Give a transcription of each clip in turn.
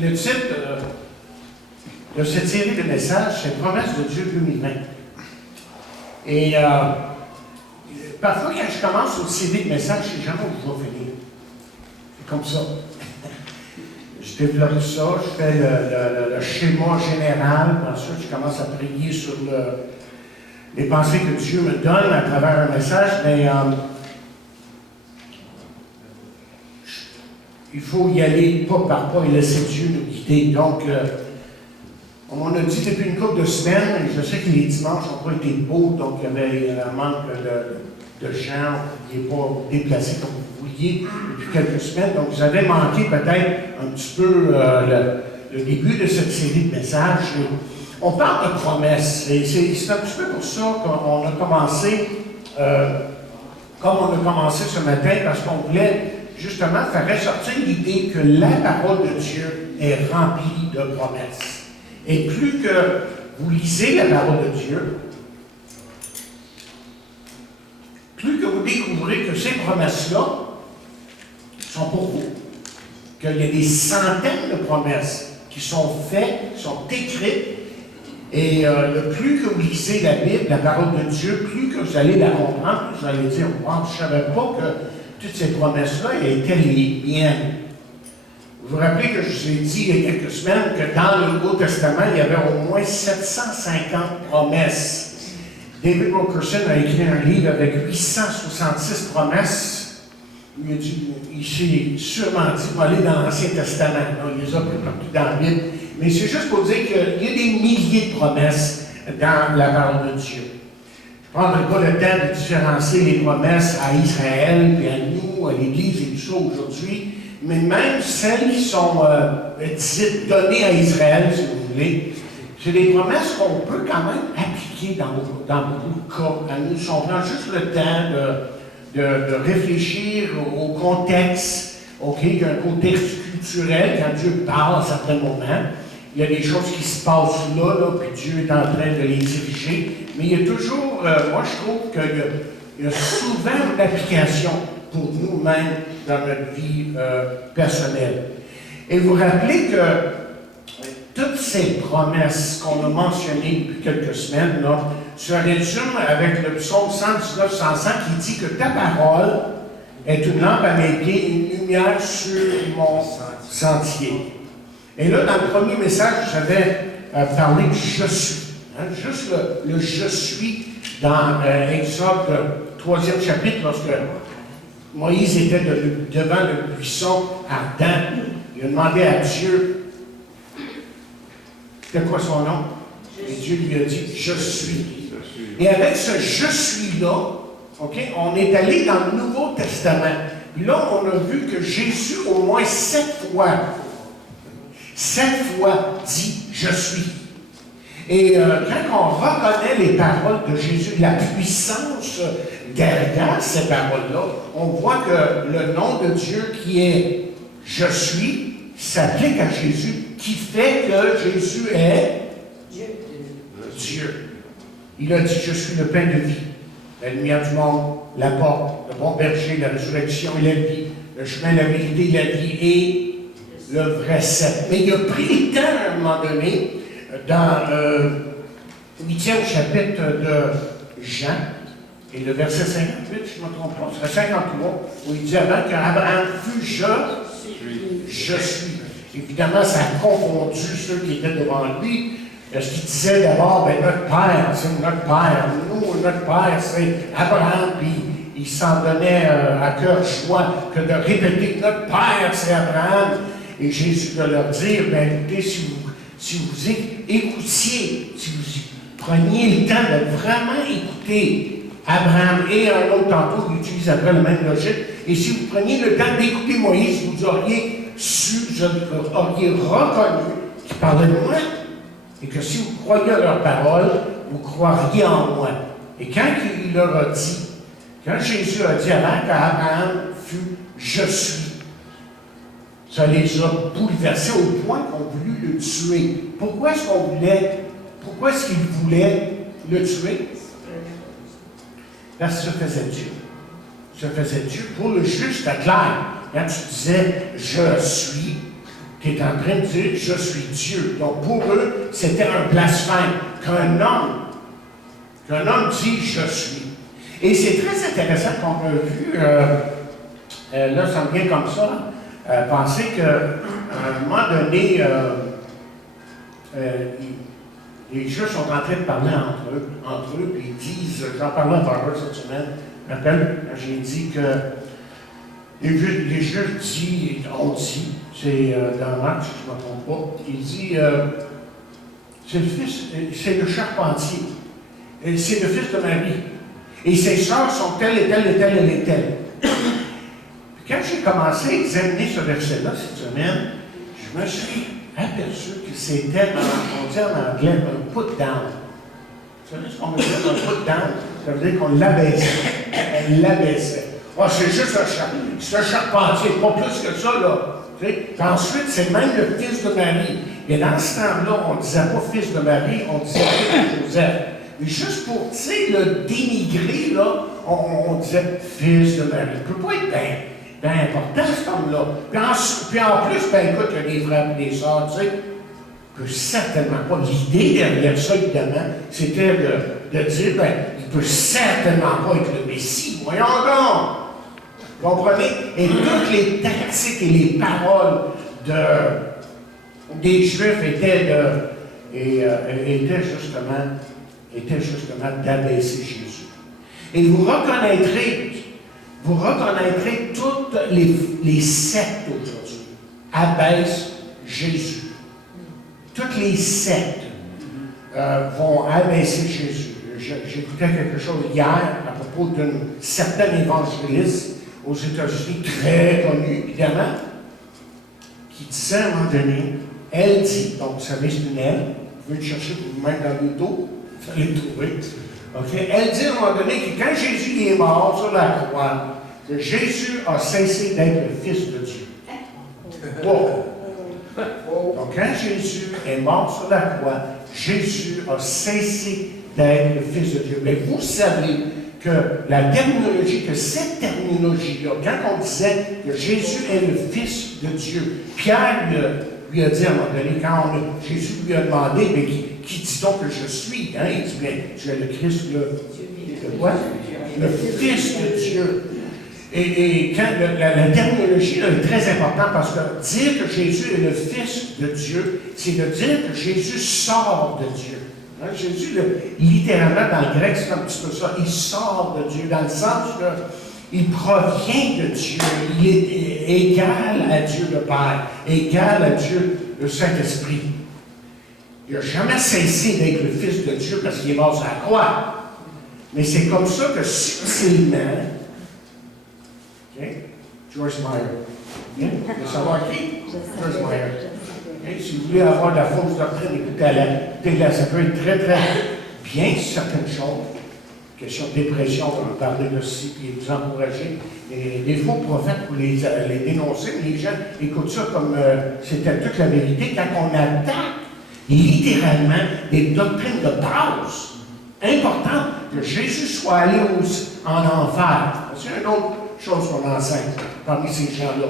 le titre de cette série de messages, c'est Promesses de Dieu 2020. Et parfois, quand je commence une série de messages, je ne sais jamais où je vais finir. C'est comme ça. Je développe ça, je fais le schéma général, ensuite je commence à prier sur les pensées que Dieu me donne à travers un message, mais il faut y aller pas par pas et laisser Dieu nous guider. Donc, on m'en a dit depuis une couple de semaines, je sais que les dimanches n'ont pas été beaux, donc il y avait un manque de gens, vous ne pouviez pas vous déplacer comme vous vouliez depuis quelques semaines, donc vous avez manqué peut-être un petit peu le début de cette série de messages. On parle de promesses, et c'est un petit peu pour ça qu'on a commencé, comme on a commencé ce matin, parce qu'on voulait justement faire ressortir l'idée que la parole de Dieu est remplie de promesses. Et plus que vous lisez la parole de Dieu, plus que vous découvrez que ces promesses-là sont pour vous, qu'il y a des centaines de promesses qui sont faites, qui sont écrites, et le plus que vous lisez la Bible, la parole de Dieu, plus que vous allez la comprendre, plus vous allez dire « Wow, je ne savais pas que toutes ces promesses-là étaient les miennes. » Vous vous rappelez que je vous ai dit il y a quelques semaines que dans le Nouveau Testament, il y avait au moins 750 promesses. David Wilkerson a écrit un livre avec 866 promesses. Il s'est sûrement dit, va aller dans l'Ancien Testament. Non, il les a pris partout dans la Bible. Mais c'est juste pour dire qu'il y a des milliers de promesses dans la parole de Dieu. Je ne prendrai pas le temps de différencier les promesses à Israël, puis à nous, à l'Église et tout ça aujourd'hui. Mais même celles qui sont dites, données à Israël, si vous voulez, c'est des promesses qu'on peut quand même appliquer dans beaucoup de cas. Si on prend juste le temps de réfléchir au contexte, il y a un contexte culturel, quand Dieu parle à certains moments, il y a des choses qui se passent là, puis Dieu est en train de les diriger. Mais il y a toujours, moi je trouve qu'il y a souvent une application pour nous-mêmes dans notre vie personnelle. Et vous rappelez que toutes ces promesses qu'on a mentionnées depuis quelques semaines là, se résument avec le psaume 119-105 qui dit que ta parole est une lampe à mes pieds, une lumière sur mon sentier. Et là, dans le premier message, j'avais parlé de « je suis ». Juste le « je suis » dans Exode 3e chapitre, lorsque Moïse était devant le buisson ardent. Il a demandé à Dieu, c'était quoi son nom? Et Dieu lui a dit, je suis. Et avec ce je suis-là, on est allé dans le Nouveau Testament. Puis là, on a vu que Jésus, au moins 7 fois dit, je suis. Et quand on reconnaît les paroles de Jésus, la puissance derrière ces paroles-là, on voit que le nom de Dieu qui est « Je suis » s'applique à Jésus, qui fait que Jésus est Dieu. Il a dit « Je suis le pain de vie, la lumière du monde, la porte, le bon berger, la résurrection et la vie, le chemin, la vérité, la vie et le vrai cep. » Mais il a pris le temps à un moment donné, dans le 8e chapitre de Jean, et le verset 58, je ne me trompe pas, c'est 53, où il dit avant qu'Abraham fût je suis. Évidemment, ça a confondu ceux qui étaient devant lui. Parce qu'il disait d'abord, notre Père, c'est notre Père. Nous, notre Père, c'est Abraham. Puis il s'en donnait à cœur joie que de répéter, notre Père, c'est Abraham. Et Jésus de leur dire, écoutez, si vous écoutiez, si vous preniez le temps de vraiment écouter Abraham et un autre tantôt, il utilise après la même logique, et si vous preniez le temps d'écouter Moïse, vous auriez reconnu qu'il parlait de moi, et que si vous croyez à leurs paroles, vous croiriez en moi. Et quand il leur a dit, quand Jésus a dit avant qu'Abraham fût « je suis », ça les a bouleversés au point qu'on voulu le tuer. Pourquoi est-ce qu'ils voulaient le tuer? Parce que ça faisait Dieu. Ça faisait Dieu pour le juste clair. quand tu disais « je suis », tu es en train de dire « je suis Dieu ». Donc pour eux, c'était un blasphème qu'un homme dit « je suis ». Et c'est très intéressant qu'on a vu, là ça me vient comme ça, penser qu'à un moment donné, les Juifs sont en train de parler entre eux, puis ils disent, j'en parlais à Harvard cette semaine, je me rappelle, j'ai dit que les Juifs on dit, c'est dans Marc, si je ne me trompe pas, il dit, c'est le fils, c'est le charpentier, et c'est le fils de Marie, et ses sœurs sont telles et telles et telles et telles. Puis quand j'ai commencé à examiner ce verset-là cette semaine, je me suis aperçu que c'était, on dit en anglais, un put down. Vous savez ce qu'on veut dire, un put down? Ça veut dire qu'on l'abaissait. Elle l'abaissait. Oh, c'est juste un charpentier, pas plus que ça, là. Puis ensuite, c'est même le fils de Marie. Et dans ce temps-là, on ne disait pas fils de Marie, on disait fils de Joseph. Et juste pour, tu sais, le dénigrer, là, on disait fils de Marie. Il ne peut pas être bien important, cet homme-là. Puis en plus, écoute, il y a des frères et des sœurs, tu sais. Il ne peut certainement pas. L'idée derrière ça, évidemment, c'était de dire, il ne peut certainement pas être le Messie. Voyons donc! Vous comprenez? Et toutes les tactiques et les paroles des Juifs étaient justement d'abaisser Jésus. Et vous reconnaîtrez toutes les sectes aujourd'hui abaissent Jésus. Toutes les sectes vont abaisser Jésus. J'écoutais quelque chose hier à propos d'une certaine évangéliste aux États-Unis, très connue évidemment, qui disait à un moment donné, elle dit, donc vous savez, c'est une elle, vous pouvez le chercher vous-même dans le dos, vous allez le trouver. Okay? Elle dit à un moment donné que quand Jésus est mort sur la croix, que Jésus a cessé d'être le Fils de Dieu. Wow. Donc quand Jésus est mort sur la croix, Jésus a cessé d'être le Fils de Dieu. Mais vous savez que cette terminologie-là, quand on disait que Jésus est le Fils de Dieu, Pierre lui a dit à un moment donné, quand Jésus lui a demandé, mais qui dit-on que je suis? Hein? Il dit, mais tu es le Christ, le Fils de Dieu. Et quand la terminologie là, est très importante parce que dire que Jésus est le Fils de Dieu, c'est de dire que Jésus sort de Dieu. Hein, Jésus, littéralement, dans le grec, c'est un petit peu ça. Il sort de Dieu, dans le sens qu'il provient de Dieu. Il est égal à Dieu le Père, égal à Dieu le Saint-Esprit. Il n'a jamais cessé d'être le Fils de Dieu parce qu'il est mort sur la croix. Mais c'est comme ça que subtilement, Joyce Meyer. Vous savez savoir qui? Joyce Meyer. Si vous voulez avoir de la fausse doctrine, écoutez-la. Ça peut être très, très bien certaines choses. Question de dépression, on va en parler aussi, puis vous encourager. Et des faux prophètes pour les dénoncer, mais les gens écoutent ça comme c'était toute la vérité. Quand on attaque littéralement des doctrines de base importantes, que Jésus soit allé en enfer. C'est une autre chose qu'on enseigne parmi ces gens-là.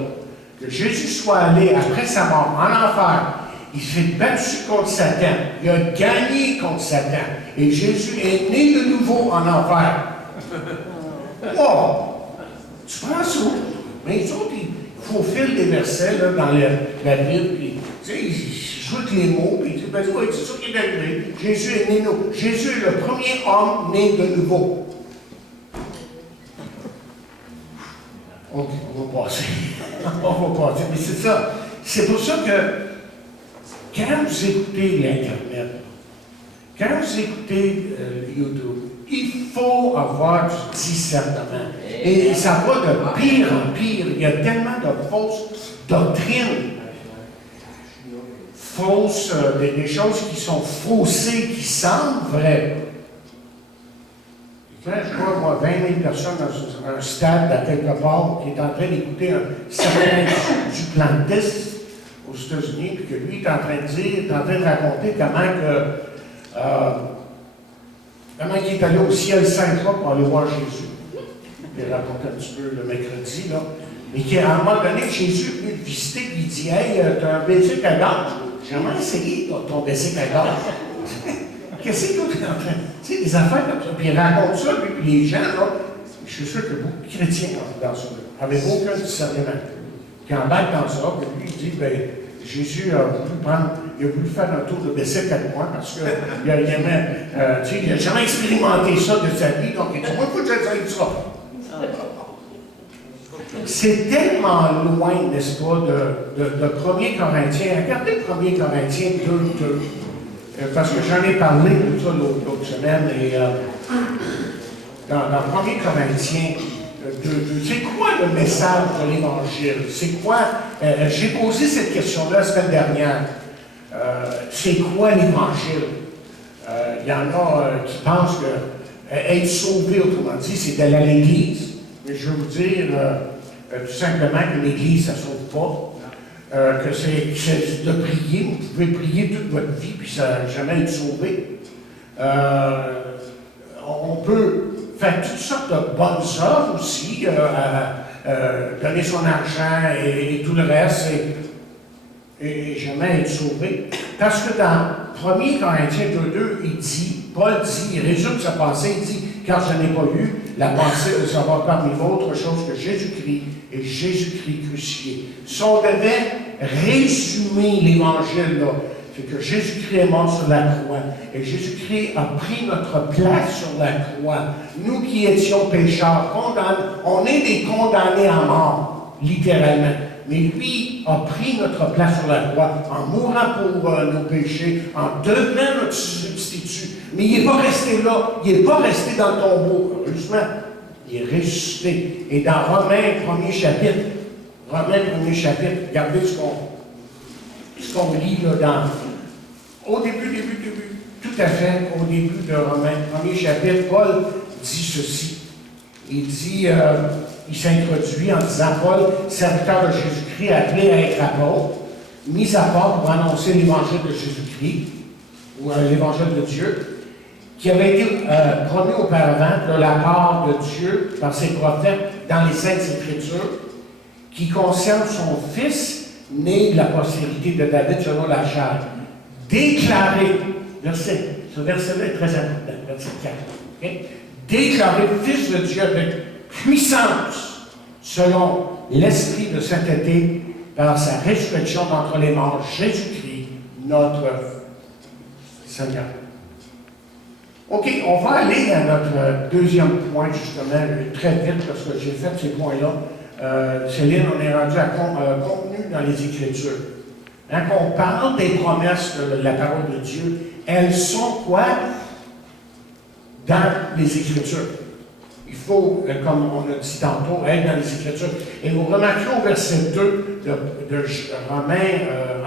Que Jésus soit allé, après sa mort, en enfer. Il s'est battu contre Satan. Il a gagné contre Satan. Et Jésus est né de nouveau en enfer. Wow! Tu prends ça? Mais les autres, ils faufilent des versets là, dans la Bible. Puis, tu sais, ils jouent les mots. Puis ils disent, ben oui, c'est ça qui est arrivé. Jésus est né de nouveau. Jésus est le premier homme né de nouveau. OK, on va passer. On va passer. Mais c'est ça. C'est pour ça que quand vous écoutez l'Internet, quand vous écoutez YouTube, il faut avoir du discernement. Et ça va de pire en pire. Il y a tellement de fausses doctrines, des choses qui sont faussées, qui semblent vraies. Quand je vois, moi, 20 000 personnes dans un stade à quelque part qui est en train d'écouter un certain duplantiste aux États-Unis, puis que lui est en train de raconter comment il est allé au ciel 5 fois pour aller voir Jésus. Il raconte un petit peu le mercredi, là. Mais qu'à un moment donné, Jésus est venu le visiter et il dit, hey, t'as un bicycle à gaz. J'ai jamais essayé ton bicycle à gaz. Qu'est-ce que tu es en train? Tu sais, des affaires comme ça. Puis il raconte ça, lui, puis les gens, là, je suis sûr que beaucoup de chrétiens dans ça, n'avaient aucun discernement. Qui embarquent dans ça, puis lui, il dit, ben, Jésus a voulu faire un tour de bicycle avec moi parce qu'il aimait, tu sais, il n'a jamais expérimenté ça de sa vie, donc il dit, moi, il faut que j'essaye ça. C'est tellement loin, n'est-ce pas, de 1 Corinthiens. Regardez 1 Corinthiens 2:2. Parce que j'en ai parlé de ça l'autre semaine. Et dans 1 Corinthiens 2:2, c'est quoi le message de l'Évangile? C'est quoi? J'ai posé cette question-là la semaine dernière. C'est quoi l'Évangile? Il y en a qui pensent que être sauvé, autrement dit, c'est d'aller à l'Église. Mais je vais vous dire tout simplement que l'Église, ça ne sauve pas. Que c'est de prier. Vous pouvez prier toute votre vie, puis ça n'a jamais être sauvé. On peut faire toutes sortes de bonnes œuvres aussi, donner son argent et tout le reste, et jamais être sauvé. Parce que dans 1 Corinthiens 2:2, Paul dit, il résume sa pensée, il dit, car je n'ai pas eu la pensée de savoir parmi vous autre chose que Jésus-Christ et Jésus-Christ crucifié. Si on devait résumer l'Évangile, là, c'est que Jésus-Christ est mort sur la croix et Jésus-Christ a pris notre place sur la croix. Nous qui étions pécheurs, condamnés, on est des condamnés à mort, littéralement. Mais lui a pris notre place sur la croix en mourant pour nos péchés, en devenant notre substitut. Mais il n'est pas resté là, il n'est pas resté dans le tombeau, heureusement. Il est ressuscité. Et dans Romains 1er chapitre, regardez ce qu'on lit là au début, tout à fait, au début de Romains 1er chapitre, Paul dit ceci. Il dit, il s'introduit en disant, Paul, serviteur de Jésus-Christ, appelé à être apôtre, mis à part pour annoncer l'évangile de Jésus-Christ, ou l'évangile de Dieu, qui avait été promis auparavant de la part de Dieu par ses prophètes dans les Saintes Écritures, qui concerne son fils, né de la postérité de David selon la chair. Déclaré, ce verset-là est très important, verset 4. Okay? Déclaré fils de Dieu avec puissance, selon l'esprit de sainteté, par sa résurrection d'entre les morts, Jésus-Christ, notre Seigneur. OK, on va aller à notre deuxième point, justement, très vite, parce que j'ai fait ces points-là. Céline, on est rendu à contenu dans les Écritures. Quand on parle des promesses de la parole de Dieu, elles sont quoi? Dans les Écritures. Il faut, comme on a dit tantôt, être dans les Écritures. Et vous remarquerez au verset 2 de Romains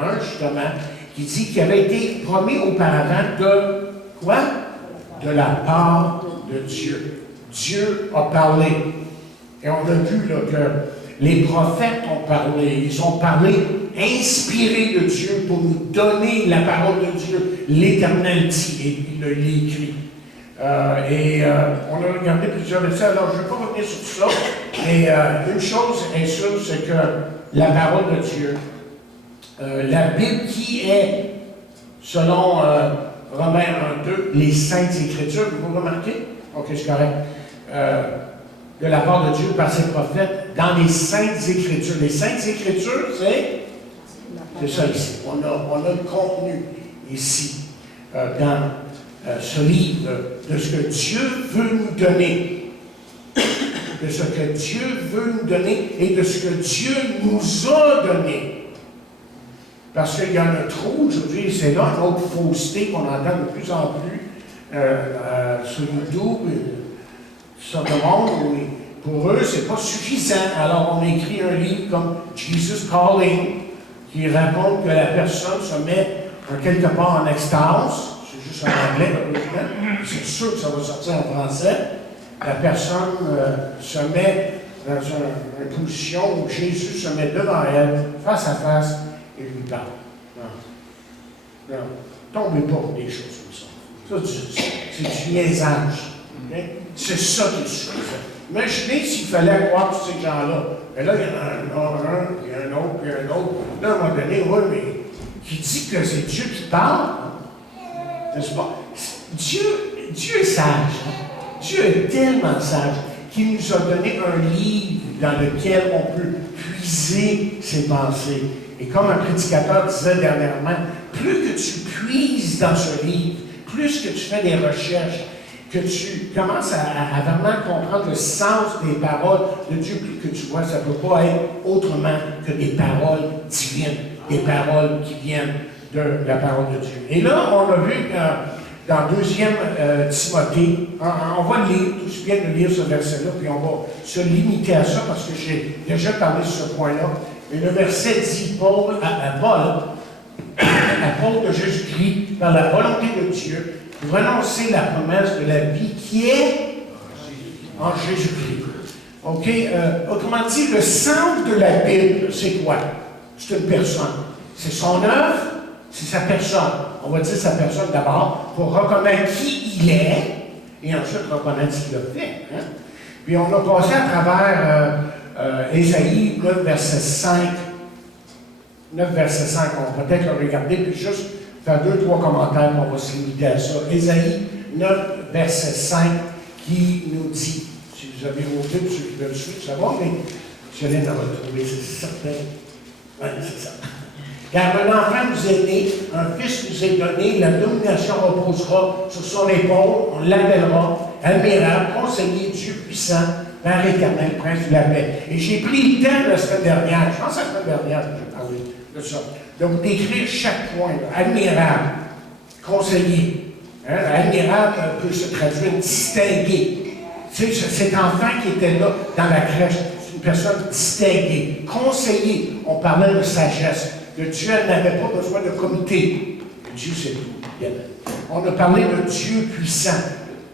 1, justement, qui dit qu'il avait été promis auparavant de quoi? De la part de Dieu. Dieu a parlé. Et on a vu là, que les prophètes ont parlé. Ils ont parlé inspirés de Dieu pour nous donner la parole de Dieu. L'Éternel dit, et il l'a écrit. On a regardé plusieurs versets. Alors, je ne vais pas revenir sur ça, mais une chose est sûre, c'est que la parole de Dieu, la Bible qui est, selon Romains 1:2, les Saintes Écritures, vous remarquez? Ok, c'est correct. De la part de Dieu par ses prophètes, dans les Saintes Écritures. Les Saintes Écritures, c'est ça ici. On a le contenu ici, dans ce livre, de ce que Dieu veut nous donner. De ce que Dieu veut nous donner et de ce que Dieu nous a donné. Parce qu'il y en a trop aujourd'hui, c'est là une autre fausseté qu'on entend de plus en plus sur YouTube, sur le monde. Pour eux, c'est pas suffisant. Alors, on écrit un livre comme Jesus Calling, qui raconte que la personne se met quelque part en extase. C'est juste en anglais, c'est sûr que ça va sortir en français. La personne se met dans une position où Jésus se met devant elle, face à face, et lui parle. Non. Tombez pas pour des choses comme ça. Ça, c'est du niaisage. Okay? C'est ça qui est suffisant. Imaginez s'il fallait croire tous ces gens-là. Mais là, il y en a un, puis un autre, puis un autre. Là, à un moment donné, oui, mais qui dit que c'est Dieu qui parle, n'est-ce pas? Dieu est sage. Dieu est tellement sage qu'il nous a donné un livre dans lequel on peut puiser ses pensées. Et comme un prédicateur disait dernièrement, plus que tu puises dans ce livre, plus que tu fais des recherches, que tu commences à vraiment comprendre le sens des paroles de Dieu, plus que tu vois, ça ne peut pas être autrement que des paroles divines, des paroles qui viennent de la parole de Dieu. Et là, on a vu dans 2 Timothée, on va lire, tout ce bien de lire ce verset-là, puis on va se limiter à ça parce que j'ai déjà parlé sur ce point-là. Et le verset dit, Paul de Jésus-Christ, par la volonté de Dieu, renoncer la promesse de la vie qui est en Jésus-Christ. OK? Autrement dit, le centre de la Bible, c'est quoi? C'est une personne. C'est son œuvre, c'est sa personne. On va dire sa personne d'abord, pour reconnaître qui il est, et ensuite reconnaître ce qu'il a fait. Hein? Puis on a passé à travers Ésaïe 9, verset 5. 9, verset 5, on va peut-être le regarder, puis juste faire 2-3 commentaires, on va se limiter à ça. Ésaïe 9, verset 5, qui nous dit, si vous avez vos Bibles, ceux qui veulent suivre, ça va, mais je viens de retrouver, c'est certain. Oui, c'est ça. Car un enfant nous est né, un fils nous est donné, la domination reposera sur son épaule, on l'appellera admirable, conseiller, Dieu puissant, Père éternel, prince de la paix. Et j'ai pris le temps la semaine dernière, je pense que la semaine dernière, j'ai parlé de ça, de vous décrire chaque point, là. Admirable, conseiller. Hein? Admirable peut se traduire distingué. Tu sais, cet enfant qui était là dans la crèche, c'est une personne distinguée. Conseiller, on parlait de sagesse. Que Dieu n'avait pas besoin de comité. Dieu, c'est tout. On a parlé de Dieu puissant.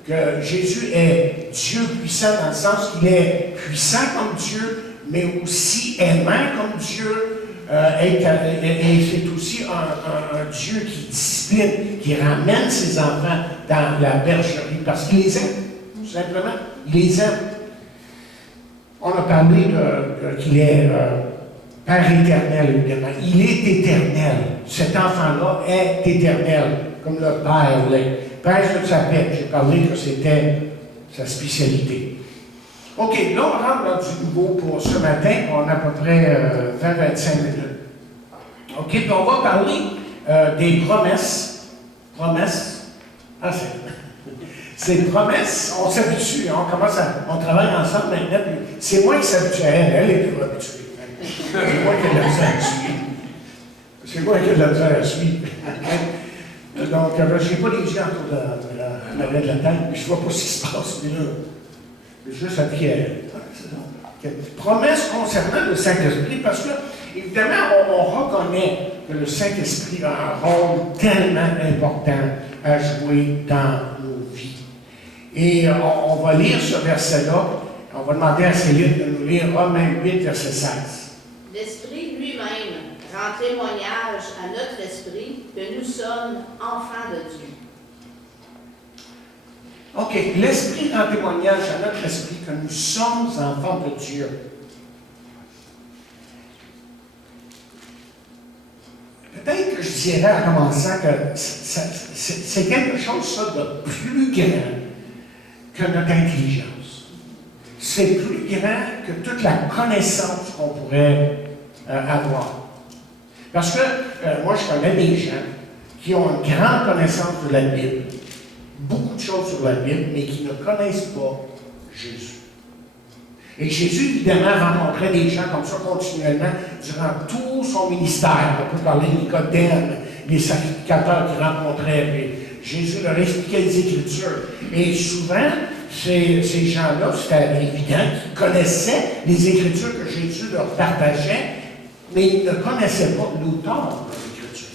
Que Jésus est Dieu puissant dans le sens qu'il est puissant comme Dieu, mais aussi aimant comme Dieu. Et c'est aussi un Dieu qui discipline, qui ramène ses enfants dans la bergerie parce qu'il les aime, tout simplement. Il les aime. On a parlé qu'il est Père éternel, évidemment. Il est éternel. Cet enfant-là est éternel, comme le Père l'est. Père de sa paix, j'ai parlé que c'était sa spécialité. OK, là, on rentre dans du nouveau pour ce matin. On a à peu près 20-25 minutes. OK, puis on va parler des promesses. Promesses. Ah, ces promesses, on s'habitue, on travaille ensemble maintenant, puis c'est moi qui s'habitue à elle. Elle est plus habituée. C'est moi qui ai de la misère à suivre. C'est moi qui ai de la misère à suivre. Donc, je n'ai pas les yeux autour de la tête, puis je ne vois pas ce qui se passe, mais là, c'est juste à Pierre. Promesse concernant le Saint-Esprit, parce que, évidemment, on reconnaît que le Saint-Esprit a un rôle tellement important à jouer dans nos vies. Et on va lire ce verset-là. On va demander à Céline de nous lire Romains 8, verset 16. L'Esprit lui-même rend témoignage à notre esprit que nous sommes enfants de Dieu. OK. L'Esprit rend témoignage à notre esprit que nous sommes enfants de Dieu. Peut-être que je dirais en commençant que c'est quelque chose ça, de plus grand que notre intelligence. C'est plus grand que toute la connaissance qu'on pourrait avoir. Parce que moi, je connais des gens qui ont une grande connaissance de la Bible, beaucoup de choses sur la Bible, mais qui ne connaissent pas Jésus. Et Jésus, évidemment, rencontrait des gens comme ça continuellement durant tout son ministère. On peut parler de Nicodème, les sacrificateurs qu'il rencontrait. Et Jésus leur expliquait les Écritures. Et souvent, ces gens-là, c'était évident qu'ils connaissaient les Écritures que Jésus leur partageait, mais ils ne connaissaient pas l'auteur de l'Écriture.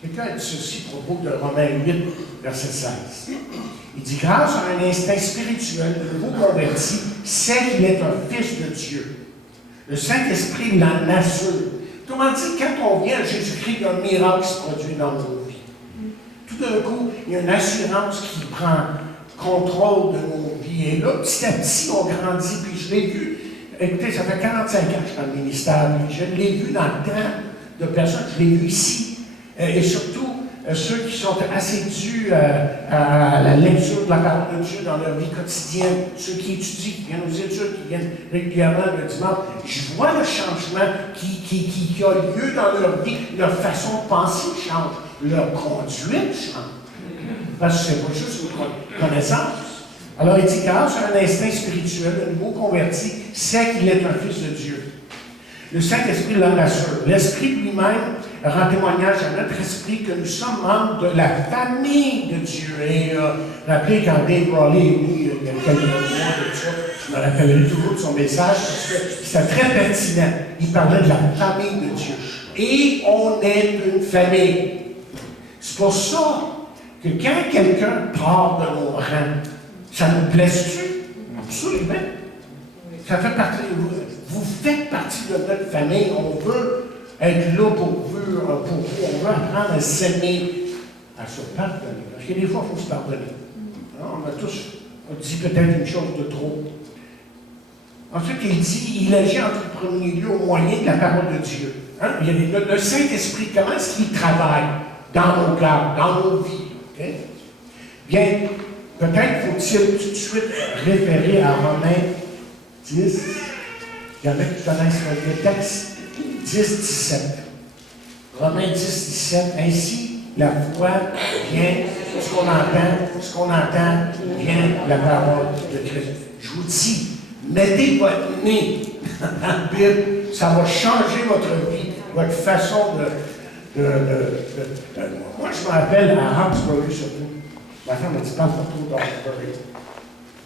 Quelqu'un a dit ceci à propos de Romains 8, verset 16. Il dit, grâce à un instinct spirituel, le nouveau converti sait qu'il est un fils de Dieu. Le Saint-Esprit l'en assure. Autrement dit, quand on vient à Jésus-Christ, il y a un miracle qui se produit dans nos vies. Tout d'un coup, il y a une assurance qui prend contrôle de nos vies. puis là, petit à petit, on grandit, puis je l'ai vu. Écoutez, ça fait 45 ans que je suis dans le ministère, puis je l'ai vu dans le temps de personnes, je l'ai vu ici. Et surtout, ceux qui sont assidus à la lecture de la parole de Dieu dans leur vie quotidienne, ceux qui étudient, qui viennent aux études, qui viennent régulièrement le dimanche, je vois le changement qui a lieu dans leur vie, leur façon de penser change, leur conduite change. Parce que c'est pas juste une connaissance. Alors il dit, grâce à un instinct spirituel, le nouveau converti sait qu'il est un fils de Dieu. Le Saint-Esprit l'en assure. L'Esprit lui-même rend témoignage à notre esprit que nous sommes membres de la famille de Dieu. Et rappelez quand Dave Raleigh est venu il y a quelques mois de ça, je me rappellerai toujours de son message parce que c'était très pertinent. Il parlait de la famille de Dieu. Et on est une famille. C'est pour ça que quand quelqu'un part de nos rangs, ça nous blesse-tu? Absolument. Ça fait partie de vous. Vous faites partie de notre famille. On veut être là pour vous. On veut apprendre à s'aimer, à se pardonner. Parce que des fois, il faut se pardonner. On a tous dit peut-être une chose de trop. Ensuite, il dit, il agit en tout premier lieu au moyen de la parole de Dieu. Hein? Le Saint-Esprit, comment est-ce qu'il travaille dans nos cœurs, dans nos vies? Okay? Bien, peut-être faut-il tout de suite référer à Romains 10. Il y en a qui connaissent le texte 10-17. Romains 10-17. Ainsi, la foi vient, ce qu'on entend vient de la parole de Christ. Je vous dis, mettez votre nez dans la Bible, ça va changer votre vie, votre façon moi, je me rappelle à Hawkesbury surtout. Ma femme m'a dit, parle pas trop d'Hawkesbury.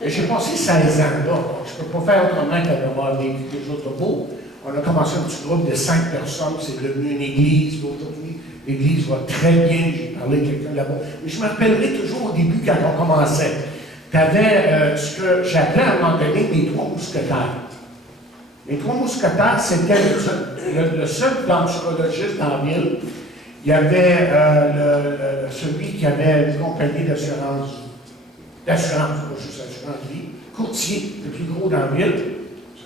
J'ai passé 16 ans là. Je ne peux pas faire autrement que d'avoir vécu des jours de beau. On a commencé un petit groupe de 5 personnes. C'est devenu une église. Aujourd'hui, l'église va très bien. J'ai parlé à quelqu'un là-bas. Mais je me rappellerai toujours au début quand on commençait. Tu avais ce que j'appelais à un moment donné les 3 mousquetaires. Les 3 mousquetaires, c'était le seul denturologiste dans la ville. Il y avait celui qui avait une compagnie d'assurance, pas juste assurance vie, courtier, le plus gros dans la ville,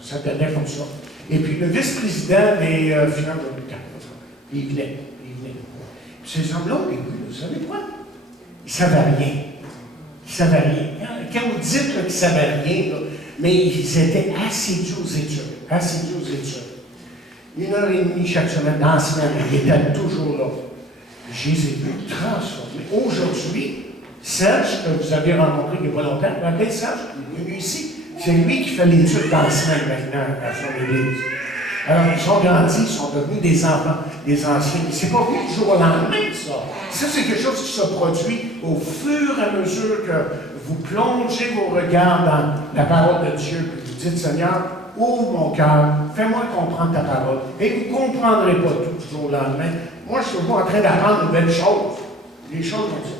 ça s'appelait comme ça. Et puis le vice-président des finances de l'État. Il venait. Puis ces hommes-là, au début, vous savez quoi? Ils ne savaient rien. Quand vous dites qu'ils ne savaient rien, là, mais ils étaient assidus aux études. 1h30 chaque semaine, dans la semaine, ils étaient toujours là. Je les ai vus transformer. Aujourd'hui, Serge, que vous avez rencontré il n'y a pas longtemps, vous rappelez Serge, il est venu ici. C'est lui qui fait l'étude dans la semaine maintenant à son église. Alors, ils sont grandis, ils sont devenus des enfants, des anciens. C'est pas venu du jour au lendemain, ça. Ça, c'est quelque chose qui se produit au fur et à mesure que vous plongez vos regards dans la parole de Dieu, puis vous dites, Seigneur, ouvre mon cœur, fais-moi comprendre ta parole. Et vous ne comprendrez pas tout du jour au lendemain. Moi, je suis toujours en train d'apprendre de belles choses. Les choses, on dit,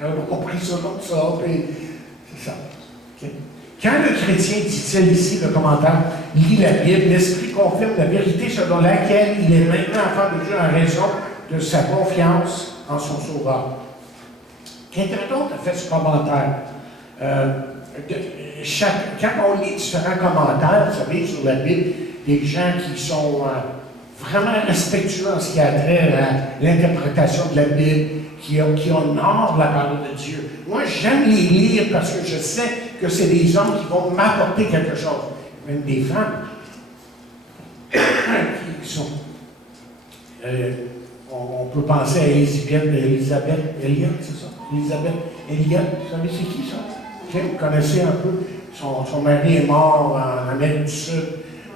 j'avais pas compris ça comme ça, puis c'est ça. Okay. Quand le chrétien, dit-il ici, le commentaire, lit la Bible, l'Esprit confirme la vérité selon laquelle il est maintenant enfant de Dieu en raison de sa confiance en son Sauveur. Quelqu'un d'autre a fait ce commentaire. Quand on lit différents commentaires, vous savez, sur la Bible, des gens qui sont vraiment respectueux en ce qui a trait à l'interprétation de la Bible, qui honorent la parole de Dieu. Moi, j'aime les lire parce que je sais que c'est des hommes qui vont m'apporter quelque chose. Même des femmes qui sont... on peut penser à Elisabeth Elliot, c'est ça? Elisabeth Elliot, vous savez c'est qui ça? Okay, vous connaissez un peu. Son mari est mort en Amérique du Sud.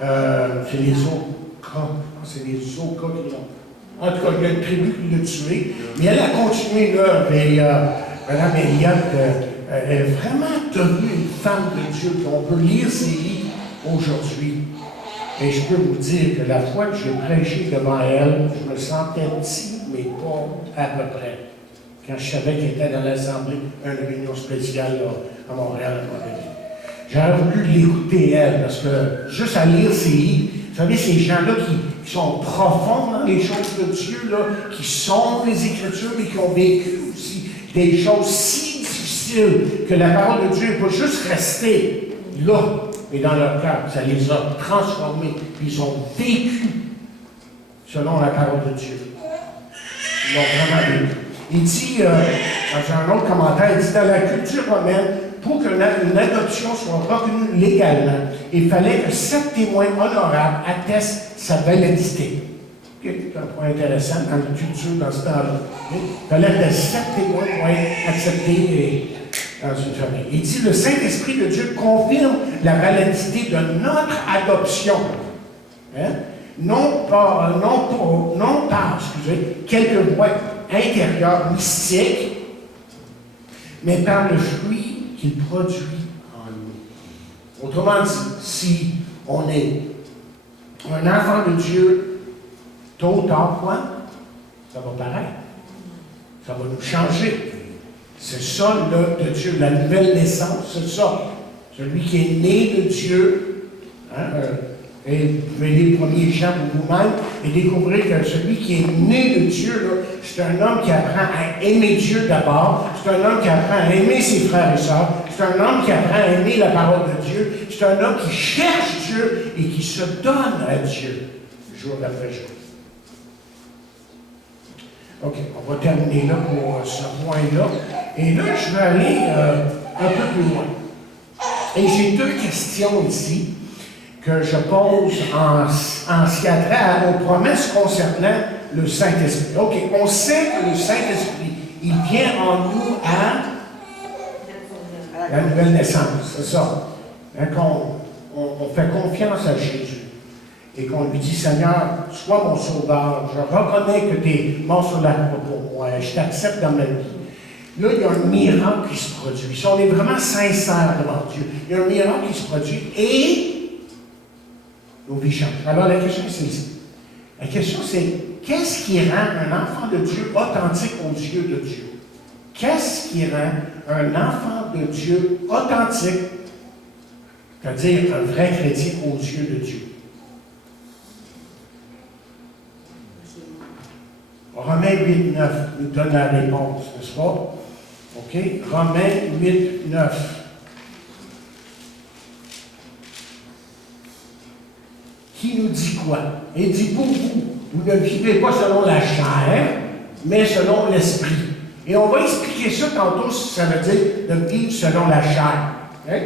C'est les Oka. C'est les Oka qui l'ont. En tout cas, il y a une tribu qui l'a tué. Mais elle a continué l'œuvre. Et Mme Elliott est vraiment devenue une femme de Dieu. On peut lire ses livres aujourd'hui. Et je peux vous dire que la fois que j'ai prêché devant elle, je me sentais petit, mais pas à peu près. Quand je savais qu'elle était dans l'Assemblée, une réunion spéciale là, à Montréal, à Montréal. J'aurais voulu l'écouter, elle, parce que juste à lire ses livres, vous savez, ces gens-là qui sont profonds dans les choses de Dieu, là, qui sont des Écritures, mais qui ont vécu aussi des choses si difficiles utile, que la parole de Dieu n'est pas juste restée là, mais dans leur cœur. Ça les a transformés, puis ils ont vécu selon la parole de Dieu. Ils l'ont vraiment vécu. Il dit, dans un autre commentaire, il dit, dans la culture romaine, pour qu'une adoption soit reconnue légalement, il fallait que 7 témoins honorables attestent sa validité. C'est un point intéressant dans la culture dans ce temps-là. Il fallait que 7 témoins pour être acceptés dans une famille. Il dit, le Saint-Esprit de Dieu confirme la validité de notre adoption. Hein? Non par quelques voies intérieures mystiques, mais par le fruit qu'il produit en nous. Autrement dit, si on est un enfant de Dieu, tôt ou tard, quoi? Ça va paraître. Ça va nous changer. C'est ça, l'œuvre de Dieu, la nouvelle naissance, c'est ça. Celui qui est né de Dieu, hein, et vous pouvez lire le premier Jean pour vous-même et découvrir que celui qui est né de Dieu, c'est un homme qui apprend à aimer Dieu d'abord, c'est un homme qui apprend à aimer ses frères et sœurs, c'est un homme qui apprend à aimer la parole de Dieu, c'est un homme qui cherche Dieu et qui se donne à Dieu, jour après jour. OK, on va terminer là pour ce point-là. Et là, je vais aller un peu plus loin. Et j'ai 2 questions ici que je pose en ce qui a trait aux promesses concernant le Saint-Esprit. OK, on sait que le Saint-Esprit, il vient en nous à la nouvelle naissance, c'est ça. Hein, on fait confiance à Jésus et qu'on lui dit, Seigneur, sois mon sauveur, je reconnais que tu es mort sur la croix pour moi, je t'accepte dans ma vie. Là, il y a un miracle qui se produit. Si on est vraiment sincère devant Dieu, il y a un miracle qui se produit et nos vies changent. Alors, la question, c'est ici. La question, c'est qu'est-ce qui rend un enfant de Dieu authentique aux yeux de Dieu? Qu'est-ce qui rend un enfant de Dieu authentique, c'est-à-dire un vrai chrétien aux yeux de Dieu? Romains 8, 9 nous donne la réponse, n'est-ce pas? OK? Romains 8, 9. Qui nous dit quoi? Il dit, pour vous, vous ne vivez pas selon la chair, mais selon l'esprit. Et on va expliquer ça tantôt, si ça veut dire de vivre selon la chair. Hein?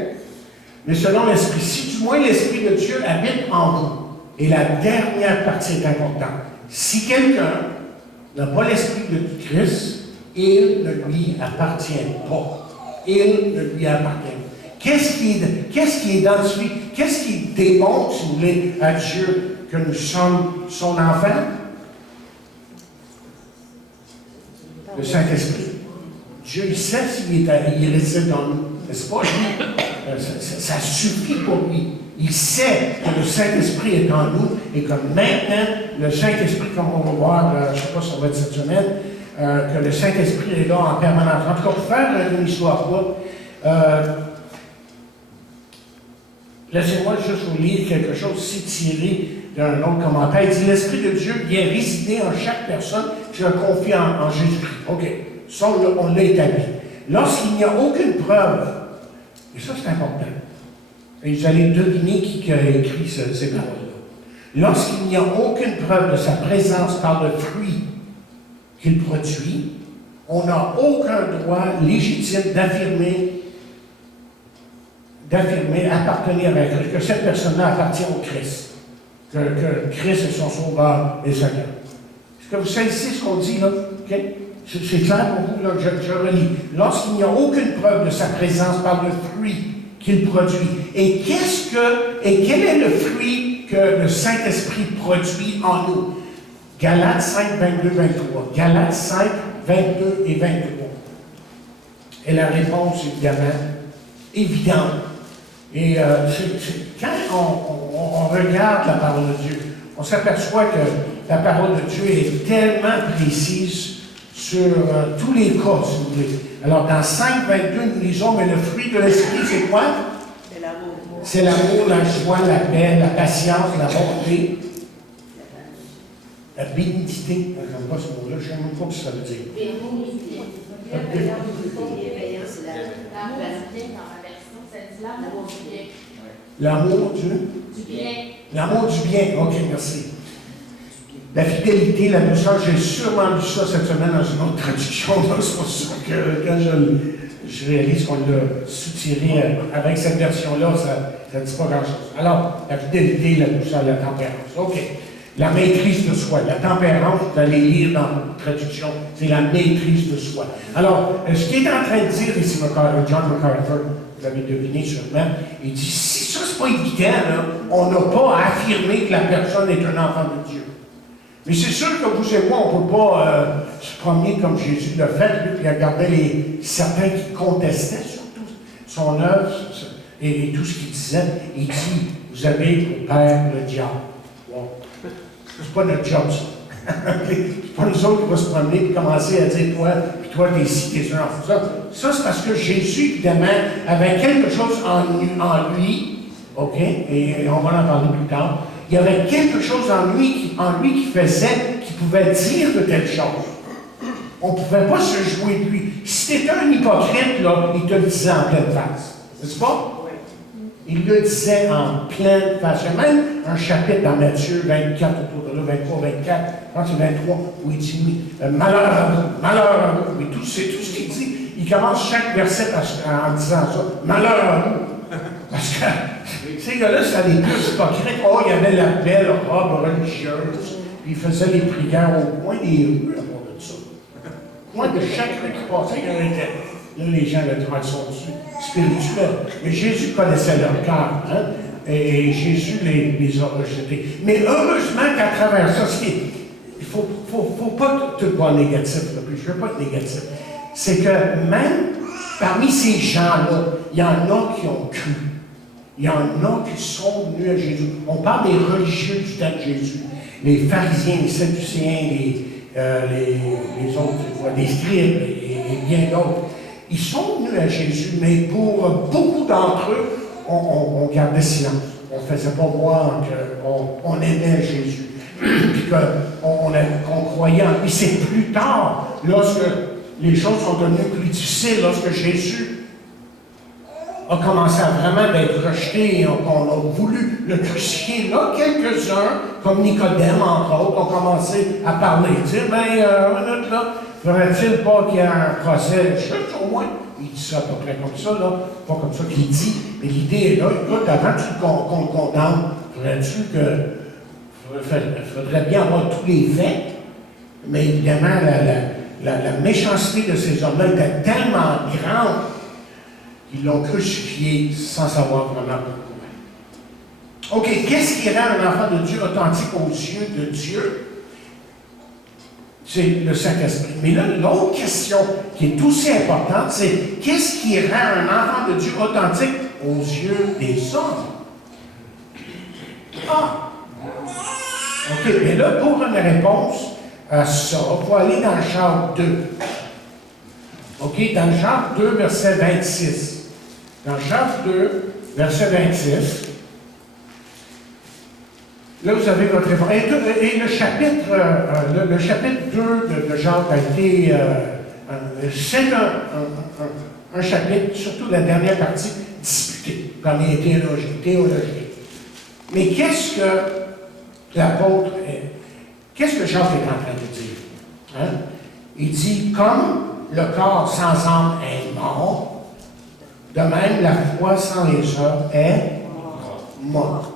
Mais selon l'esprit. Si du moins l'esprit de Dieu habite en vous. Et la dernière partie est importante. Si quelqu'un n'a pas l'esprit de Christ, il ne lui appartient pas. Il ne lui appartient pas. Qu'est-ce qui identifie, qu'est-ce qui démontre, si vous voulez, à Dieu que nous sommes son enfant? Le Saint-Esprit. Dieu, il sait s'il réside en nous, n'est-ce pas? Ça suffit pour lui. Il sait que le Saint-Esprit est en nous et que maintenant, le Saint-Esprit, comme on va voir, je ne sais pas si ça va être cette semaine, que le Saint-Esprit est là en permanence. En tout cas, pour faire une histoire courte, laissez-moi juste vous lire quelque chose ici tiré d'un autre commentaire. Il dit, l'Esprit de Dieu vient résider en chaque personne qui a confié en Jésus-Christ. OK, ça, on l'a établi. Lorsqu'il n'y a aucune preuve, et ça, c'est important, et vous allez deviner qui a écrit ces paroles-là. Lorsqu'il n'y a aucune preuve de sa présence par le fruit qu'il produit, on n'a aucun droit légitime d'affirmer appartenir à Christ, que cette personne-là appartient au Christ, que Christ est son sauveur et Seigneur. Est-ce que vous saisissez ce qu'on dit là? Okay? C'est clair pour vous, là, je relis. Lorsqu'il n'y a aucune preuve de sa présence par le fruit qu'il produit. Et quel est le fruit que le Saint-Esprit produit en nous? Galates 5, 22, 23. Galates 5, 22 et 23. Et la réponse, évidemment, évidente. Et quand on regarde la parole de Dieu, on s'aperçoit que la parole de Dieu est tellement précise sur tous les cas, si vous voulez. Alors, dans 5, 22, nous lisons, mais le fruit de l'esprit, c'est quoi? C'est l'amour. C'est l'amour, la joie, la paix, la patience, la bonté, La bénédicité, je n'aime pas ce mot-là, je ne sais même pas ce que ça veut dire. Bénédicité. C'est l'amour du bien. L'amour Du bien. L'amour du bien, ok, merci. La fidélité, la douceur, j'ai sûrement lu ça cette semaine dans une autre traduction, c'est pour ça que quand je réalise qu'on l'a soutiré avec cette version-là, ça ne dit pas grand-chose. Alors, la fidélité, la douceur, la tempérance, ok. La maîtrise de soi. La tempérance, vous allez lire dans la traduction, c'est la maîtrise de soi. Alors, ce qu'il est en train de dire ici, John MacArthur, vous l'avez deviné sûrement, il dit, si ça, c'est pas évident, là, on n'a pas à affirmer que la personne est un enfant de Dieu. Mais c'est sûr que vous et moi, on ne peut pas se promener comme Jésus l'a fait, lui, puis regarder certains qui contestaient surtout son œuvre et tout ce qu'il disait. Il dit, vous avez pour père le diable. Wow. C'est pas notre job, ça. C'est pas nous autres qui vont se promener et commencer à dire, toi, t'es ici, t'es ça. Ça, c'est parce que Jésus, évidemment, avait quelque chose en lui, OK, et on va en parler plus tard. Il y avait quelque chose en lui qui faisait qu'il pouvait dire de telles choses. On ne pouvait pas se jouer de lui. Si tu étais un hypocrite, là, il te le disait en pleine face. N'est-ce pas? Il le disait en pleine face. Il y a même un chapitre dans Matthieu 24, autour de là, 23, 24, je pense que c'est 23, où il dit malheur à vous, mais c'est tout ce qu'il dit. Il commence chaque verset en disant ça, malheur à vous. Parce que ces gars-là, ça les plus hypocrites. Oh, il y avait la belle robe religieuse, puis il faisait les prières au coin des rues à part de ça. Au coin de chaque rue qui passait, il y avait là, les gens le sont spirituels. Mais Jésus connaissait leur cœur, hein? Et Jésus les a rejetés. Mais heureusement qu'à travers ça, il ne faut pas tout voir négatif, là, puis je ne veux pas être négatif. C'est que même parmi ces gens-là, il y en a qui ont cru. Il y en a qui sont venus à Jésus. On parle des religieux du temps de Jésus. Les pharisiens, les sadducéens, les autres, les scribes et bien d'autres. Ils sont venus à Jésus, mais pour beaucoup d'entre eux, on gardait silence. On ne faisait pas voir qu'on aimait Jésus, puis qu'on croyait en lui. C'est plus tard, lorsque les choses sont devenues plus difficiles, lorsque Jésus a commencé à vraiment être rejeté, on a voulu le crucifier. Là, quelques-uns, comme Nicodème, entre autres, ont commencé à parler, dire, une minute là, faudrait-il pas qu'il y ait un procès juste au moins? Il dit ça à peu près comme ça, là, pas comme ça qu'il dit, mais l'idée est là, écoute, avant qu'on le condamne, faudrait bien avoir tous les faits, mais évidemment, la méchanceté de ces hommes-là était tellement grande qu'ils l'ont crucifié sans savoir vraiment pourquoi. OK, qu'est-ce qui rend un enfant de Dieu authentique aux yeux de Dieu? C'est le Saint-Esprit. Mais là, l'autre question qui est aussi importante, c'est qu'est-ce qui rend un enfant de Dieu authentique aux yeux des hommes? Ah! OK, mais là, pour une réponse à ça, il faut aller dans Jacques 2. OK, dans Jacques 2, verset 26. Dans Jacques 2, verset 26, là, vous avez votre réponse. Et le chapitre 2 de Jacques a été... c'est un chapitre, surtout la dernière partie, disputé, comme il est théologique. Mais qu'est-ce que l'apôtre... Qu'est-ce que Jacques est en train de dire? Hein? Il dit, comme le corps sans âme est mort, de même, la foi sans les œuvres est morte.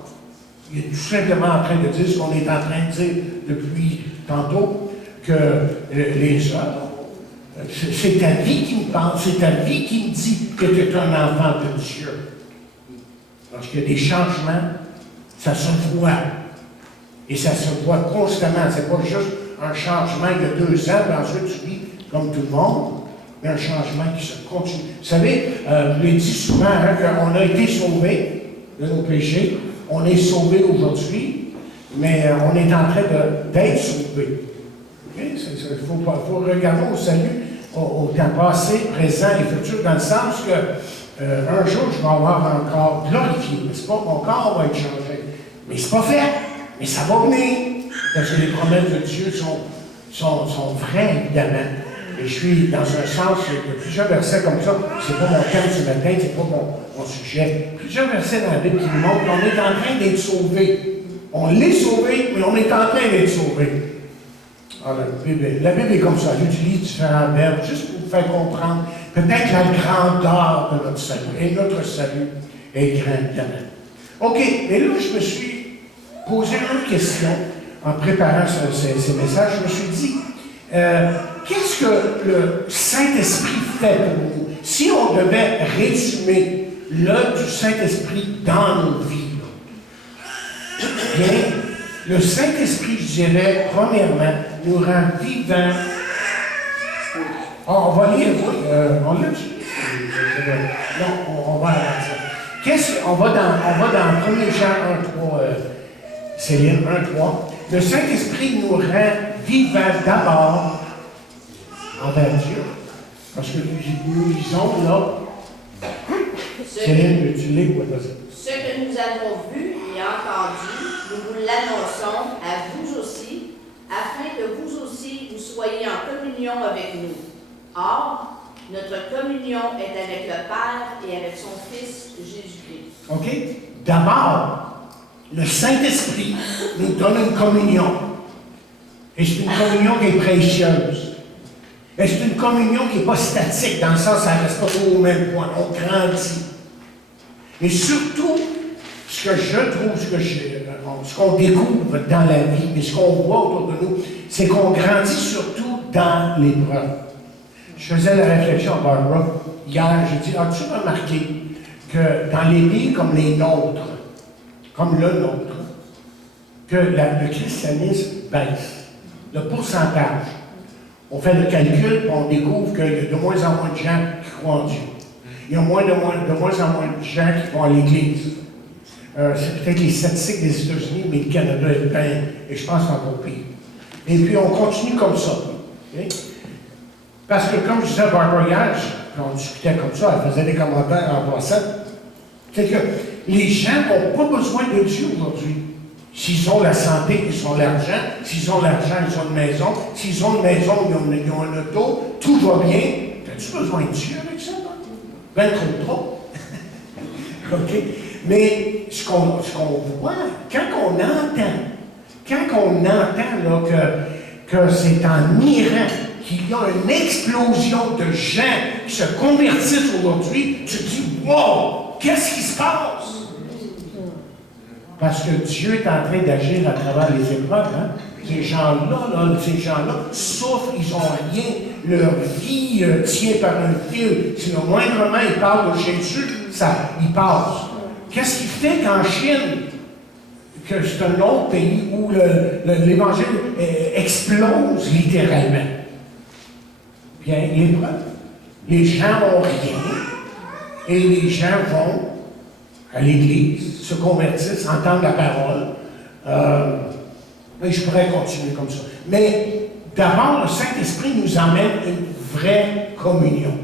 Il est tout simplement en train de dire ce qu'on est en train de dire depuis tantôt, que les œuvres, c'est ta vie qui me parle, c'est ta vie qui me dit que tu es un enfant de Dieu. Parce qu'il y a des changements, ça se voit. Et ça se voit constamment. C'est pas juste un changement il y a 2 ans, puis ensuite tu vis comme tout le monde. Mais un changement qui se continue. Vous savez, je l'ai dit souvent, hein, qu'on a été sauvés de nos péchés. On est sauvés aujourd'hui, mais on est en train d'être sauvés. Okay? Il faut regarder au salut, au temps passé, présent et futur, dans le sens que un jour, je vais avoir un corps glorifié, n'est-ce pas? Mon corps va être changé. Mais c'est pas fait. Mais ça va venir. Parce que les promesses de Dieu sont vraies, évidemment. Et je suis dans un sens, il y a plusieurs versets comme ça, c'est pas mon thème ce matin, c'est pas mon sujet. Plusieurs versets dans la Bible qui nous montrent qu'on est en train d'être sauvé. On l'est sauvé, mais on est en train d'être sauvé. Alors, la Bible est comme ça, elle utilise différents verbes, juste pour vous faire comprendre peut-être la grandeur de notre salut. Et notre salut est grand, évidemment. OK, mais là, je me suis posé une question en préparant ces messages. Je me suis dit, qu'est-ce que le Saint-Esprit fait pour nous? Si on devait résumer l'œuvre du Saint-Esprit dans nos vies, bien, le Saint-Esprit, je dirais, premièrement, nous rend vivants. On va lire, on l'a dit. Non, on va avancer. On va dans 1 Jean 1,3, Céline, 1,3. Le Saint-Esprit nous rend vivants d'abord envers Dieu. Parce que nous lisons là. Céline, tu lis quoi? Ce que nous avons vu et entendu, nous vous l'annonçons à vous aussi, afin que vous aussi vous soyez en communion avec nous. Or, notre communion est avec le Père et avec son Fils Jésus-Christ. OK? D'abord, le Saint-Esprit nous donne une communion. Et c'est une communion qui est précieuse. Et c'est une communion qui n'est pas statique, dans le sens où ça ne reste pas toujours au même point. On grandit. Et surtout, ce que je trouve, ce qu'on découvre dans la vie, et ce qu'on voit autour de nous, c'est qu'on grandit surtout dans l'épreuve. Je faisais la réflexion à Barbara hier, j'ai dit, as-tu remarqué que dans les pays comme les nôtres, comme le nôtre, que le christianisme baisse, le pourcentage. On fait le calcul et on découvre qu'il y a de moins en moins de gens qui croient en Dieu. Il y a de moins en moins de gens qui vont à l'Église. C'est peut-être les statistiques des États-Unis, mais le Canada est bien, et je pense encore pire. Et puis on continue comme ça. Okay? Parce que comme je disais à Barbara hier, on discutait comme ça, elle faisait des commentaires en passant, c'est que les gens n'ont pas besoin de Dieu aujourd'hui. S'ils ont la santé, ils ont l'argent. S'ils ont l'argent, ils ont une maison. S'ils ont une maison, ils ont un auto. Tout va bien. As-tu besoin de Dieu avec ça? Ben trop. OK? Mais ce qu'on voit, quand on entend là, que c'est en Iran qu'il y a une explosion de gens qui se convertissent aujourd'hui, tu te dis, wow, qu'est-ce qui se passe? Parce que Dieu est en train d'agir à travers les épreuves. Hein? Ces gens-là souffrent, ils n'ont rien. Leur vie tient par un fil. Si le moindrement ils parlent de Jésus, ils passent. Qu'est-ce qui fait qu'en Chine, que c'est un autre pays où l'Évangile explose littéralement? Bien, l'épreuve. Les gens n'ont rien et les gens vont à l'Église, se convertissent, entendent la parole. Mais je pourrais continuer comme ça. Mais d'abord, le Saint-Esprit nous emmène une vraie communion.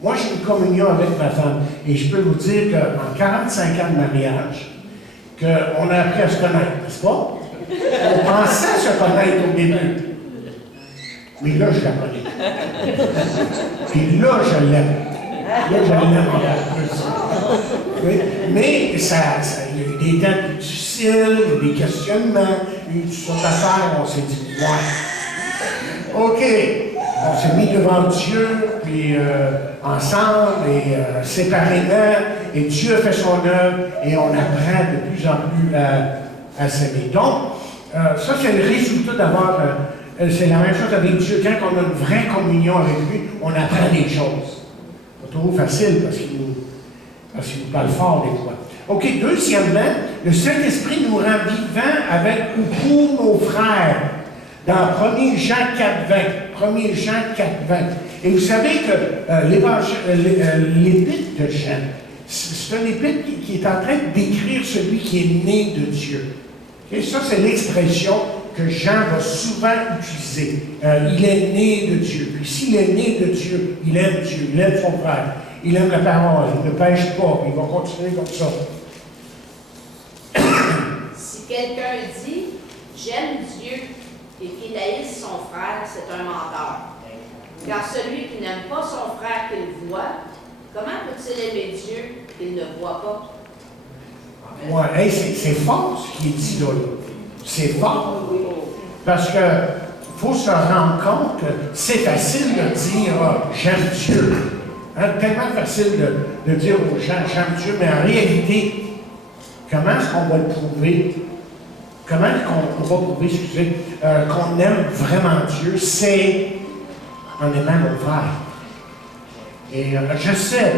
Moi, j'ai une communion avec ma femme. Et je peux vous dire qu'en 45 ans de mariage, qu'on a appris à se connaître, n'est-ce pas? On pensait se connaître au début. Mais là, je la connais. Puis là, je l'aime. Là, je l'aime encore plus. Oui. Mais il y a eu des temps plus difficiles, il y a eu des questionnements, il y a eu toutes sortes d'affaires, on s'est dit, ouais. OK. On s'est mis devant Dieu, puis ensemble, et séparément, et Dieu a fait son œuvre, et on apprend de plus en plus à s'aimer. Donc, ça, c'est le résultat d'avoir. C'est la même chose avec Dieu. Quand on a une vraie communion avec lui, on apprend des choses. C'est pas trop facile parce qu'il nous parle fort des fois. OK, deuxièmement, le Saint-Esprit nous rend vivants avec ou pour nos frères. Dans 1 Jean 4,20. 1 Jean 4,20. Et vous savez que l'épître de Jean, c'est un épître qui est en train de décrire celui qui est né de Dieu. Et ça, c'est l'expression que Jean va souvent utiliser. Il est né de Dieu. Puis s'il est né de Dieu, il aime Dieu, il aime son frère, il aime la parole, il ne pêche pas, il va continuer comme ça. Si quelqu'un dit « j'aime Dieu et qu'il haïsse son frère, c'est un menteur. Car celui qui n'aime pas son frère qu'il voit, comment peut-il aimer Dieu qu'il ne voit pas? Ouais, hey, c'est fort ce qui est dit là. C'est fort. Parce que faut se rendre compte que c'est facile de dire j'aime Dieu. Hein, tellement facile de dire aux gens j'aime Dieu, mais en réalité, comment est-ce qu'on va le prouver? Comment est-ce qu'on va prouver, excusez, qu'on aime vraiment Dieu? C'est en aimant nos frères. Et je sais,